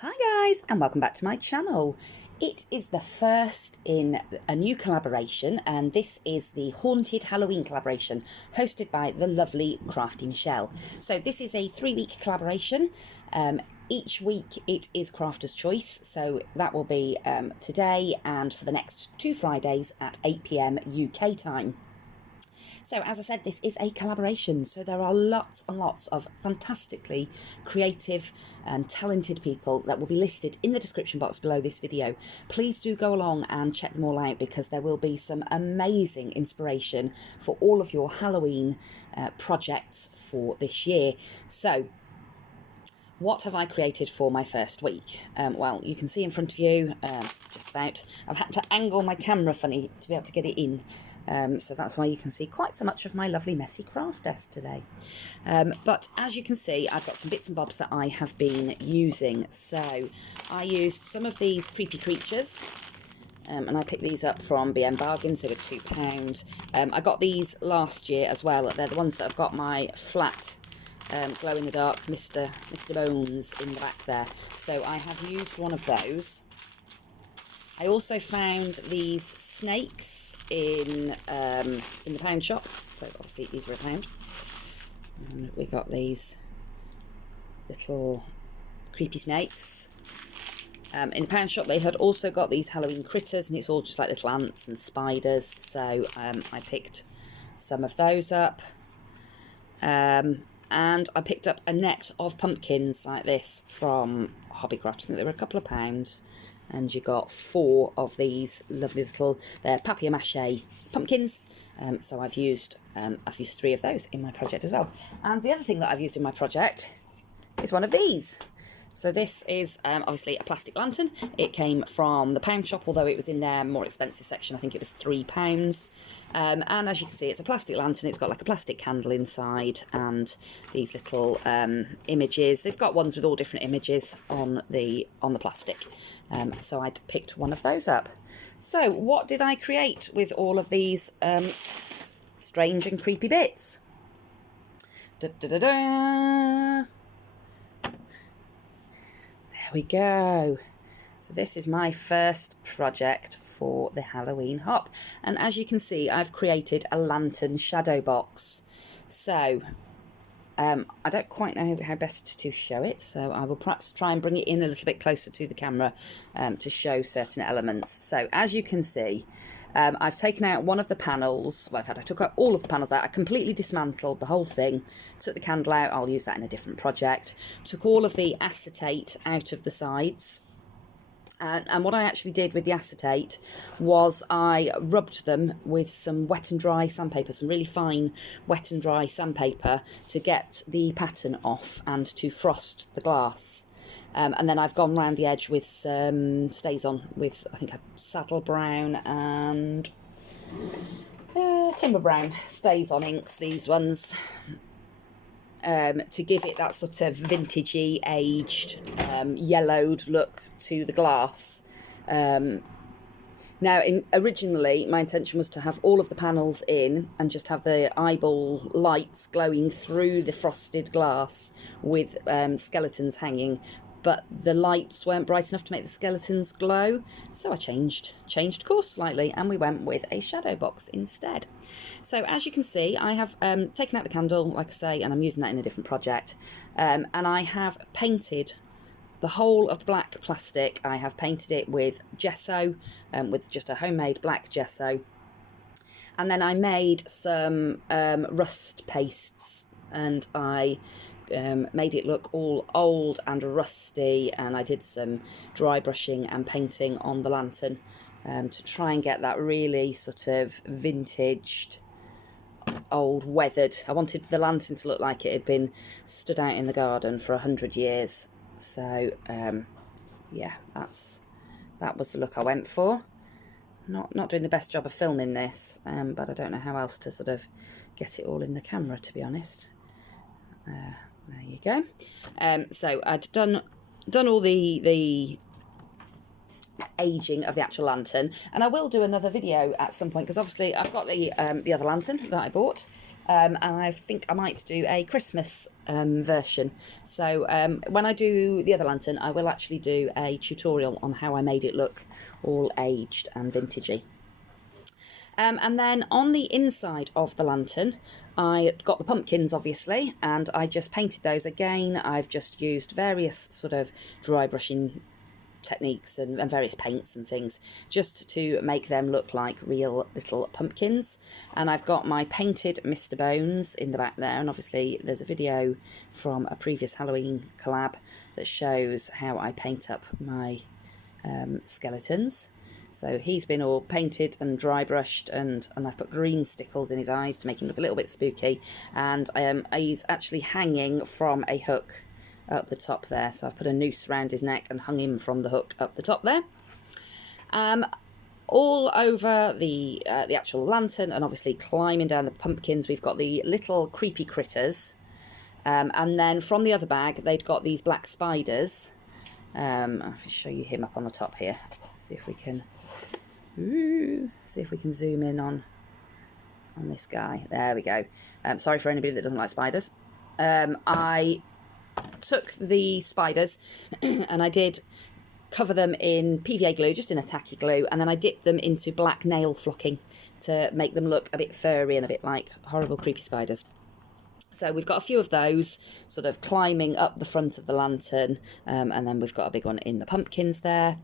Hi guys, and welcome back to my channel. It is the first in a new collaboration, and this is the Haunted Halloween collaboration hosted by the lovely Crafty Michelle. So this is a 3-week collaboration. Each week it is crafter's choice, so that will be today and for the next 2 Fridays at 8 PM UK time. So as I said, this is a collaboration, so there are lots and lots of fantastically creative and talented people that will be listed in the description box below this video. Please do go along and check them all out, because there will be some amazing inspiration for all of your Halloween projects for this year. So what have I created for my first week? Well, you can see in front of you, just about, I've had to angle my camera funny to be able to get it in. So that's why you can see quite so much of my lovely messy craft desk today. But as you can see, I've got some bits and bobs that I have been using. So I used some of these creepy creatures, and I picked these up from BM Bargains. They were £2. I got these last year as well. They're the ones that have got my flat glow-in-the-dark Mr. Bones in the back there. So I have used one of those. I also found these snakes in the pound shop. So obviously these were £1. And we got these little creepy snakes. In the pound shop they had also got these Halloween critters, and it's all just like little ants and spiders. So I picked some of those up. And I picked up a net of pumpkins like this from Hobbycraft. I think they were a couple of pounds, and you got 4 of these lovely little, they're papier-mâché pumpkins. So I've used 3 of those in my project as well. And the other thing that I've used in my project is one of these. So this is obviously a plastic lantern. It came from the pound shop, although it was in their more expensive section. I think it was £3. And as you can see, it's a plastic lantern. It's got like a plastic candle inside and these little images. They've got ones with all different images on the plastic. So I'd picked one of those up. So what did I create with all of these strange and creepy bits? Da, da, da, da. There we go. So this is my first project for the Halloween hop, and as you can see, I've created a lantern shadow box. So I don't quite know how best to show it, so I will perhaps try and bring it in a little bit closer to the camera to show certain elements. So as you can see, I've taken out one of the panels. Well, in fact, I took out all of the panels out. I completely dismantled the whole thing, took the candle out. I'll use that in a different project. Took all of the acetate out of the sides. And what I actually did with the acetate was I rubbed them with some wet and dry sandpaper, some really fine wet and dry sandpaper, to get the pattern off and to frost the glass. And then I've gone round the edge with some Stays-On, with I think a saddle brown and timber brown Stays-On inks, these ones, to give it that sort of vintagey, aged, yellowed look to the glass. Now, originally, my intention was to have all of the panels in and just have the eyeball lights glowing through the frosted glass with skeletons hanging. But the lights weren't bright enough to make the skeletons glow, so I changed course slightly, and we went with a shadow box instead. So as you can see, I have taken out the candle, like I say, and I'm using that in a different project. And I have painted the whole of the black plastic. I have painted it with gesso, with just a homemade black gesso. And then I made some rust pastes, and I made it look all old and rusty, and I did some dry brushing and painting on the lantern to try and get that really sort of vintaged, old, weathered. I wanted the lantern to look like it had been stood out in the garden for 100 years. So yeah, that was the look I went for. Not doing the best job of filming this, but I don't know how else to sort of get it all in the camera, to be honest. There you go. So I'd done all the aging of the actual lantern, and I will do another video at some point, because obviously I've got the other lantern that I bought, and I think I might do a Christmas version. So when I do the other lantern, I will actually do a tutorial on how I made it look all aged and vintagey. And then on the inside of the lantern, I got the pumpkins, obviously, and I just painted those again. I've just used various sort of dry brushing techniques and various paints and things just to make them look like real little pumpkins. And I've got my painted Mr. Bones in the back there, and obviously there's a video from a previous Halloween collab that shows how I paint up my skeletons. So he's been all painted and dry brushed, and I've put green stickles in his eyes to make him look a little bit spooky, and he's actually hanging from a hook up the top there. So I've put a noose around his neck and hung him from the hook up the top there. All over the actual lantern, and obviously climbing down the pumpkins, we've got the little creepy critters. And then from the other bag, they'd got these black spiders. I'll show you him up on the top here. See if we can zoom in on this guy. There we go. Sorry for anybody that doesn't like spiders. I took the spiders and I did cover them in PVA glue, just in a tacky glue, and then I dipped them into black nail flocking to make them look a bit furry and a bit like horrible creepy spiders. So we've got a few of those sort of climbing up the front of the lantern, and then we've got a big one in the pumpkins there.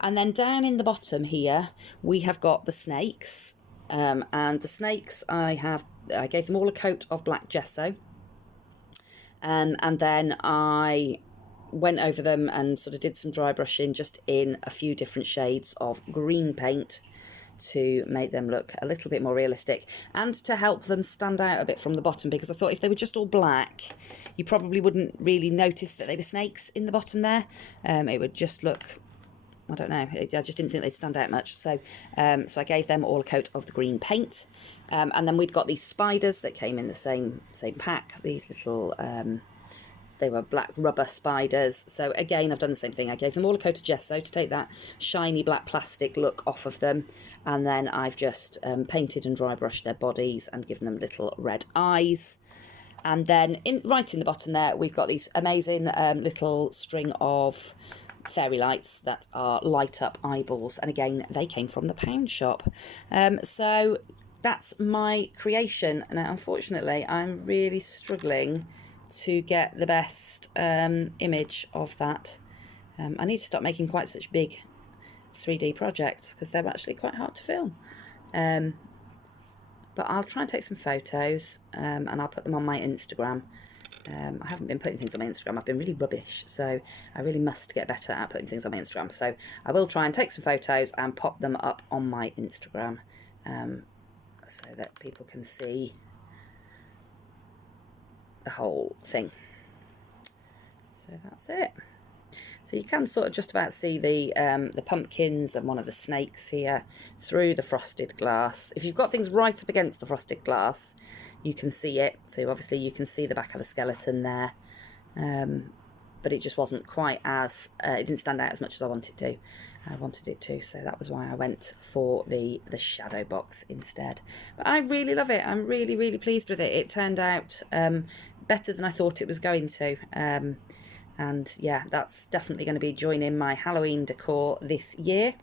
And then down in the bottom here, we have got the snakes, and the snakes I gave them all a coat of black gesso, and then I went over them and sort of did some dry brushing just in a few different shades of green paint to make them look a little bit more realistic and to help them stand out a bit from the bottom, because I thought if they were just all black, you probably wouldn't really notice that they were snakes in the bottom there. It would just look, I don't know, I just didn't think they'd stand out much. So so I gave them all a coat of the green paint. And then we'd got these spiders that came in the same pack, these little they were black rubber spiders. So again, I've done the same thing. I gave them all a coat of gesso to take that shiny black plastic look off of them. And then I've just painted and dry brushed their bodies and given them little red eyes. And then right in the bottom there, we've got these amazing little string of fairy lights that are light up eyeballs. And again, they came from the pound shop. So that's my creation. Now, unfortunately, I'm really struggling to get the best image of that. I need to stop making quite such big 3D projects because they're actually quite hard to film. But I'll try and take some photos and I'll put them on my Instagram. I haven't been putting things on my Instagram. I've been really rubbish, so I really must get better at putting things on my Instagram. So I will try and take some photos and pop them up on my Instagram so that people can see the whole thing. So that's it. So you can sort of just about see the pumpkins and one of the snakes here through the frosted glass. If you've got things right up against the frosted glass, you can see it. So obviously you can see the back of the skeleton there, but it just wasn't quite as it didn't stand out as much as I wanted it to. So that was why I went for the shadow box instead. But I really love it. I'm really, really pleased with it. It turned out better than I thought it was going to. And yeah, that's definitely going to be joining my Halloween decor this year.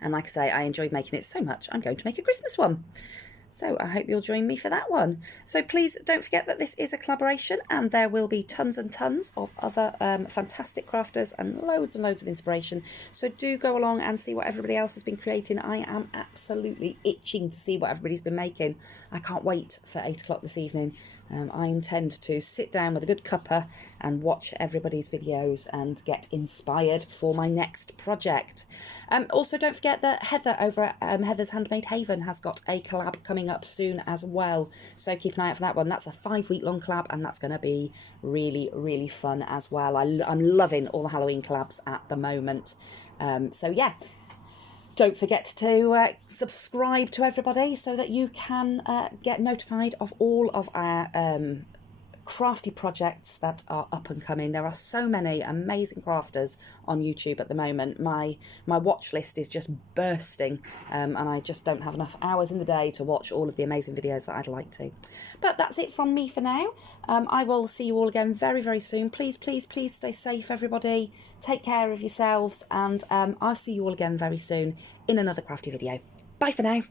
And like I say, I enjoyed making it so much, I'm going to make a Christmas one. So I hope you'll join me for that one. So please don't forget that this is a collaboration and there will be tons and tons of other fantastic crafters and loads of inspiration. So do go along and see what everybody else has been creating. I am absolutely itching to see what everybody's been making. I can't wait for 8 o'clock this evening. I intend to sit down with a good cuppa and watch everybody's videos and get inspired for my next project. Also, don't forget that Heather over at Heather's Handmade Haven has got a collab coming up soon as well. So keep an eye out for that one. That's a 5-week-long collab and that's going to be really, really fun as well. I'm loving all the Halloween collabs at the moment. So yeah. Don't forget to subscribe to everybody so that you can get notified of all of our crafty projects that are up and coming. There are so many amazing crafters on YouTube at the moment. My watch list is just bursting, and I just don't have enough hours in the day to watch all of the amazing videos that I'd like to. But that's it from me for now. I will see you all again very, very soon. Please, please, please stay safe, everybody. Take care of yourselves, and I'll see you all again very soon in another crafty video. Bye for now.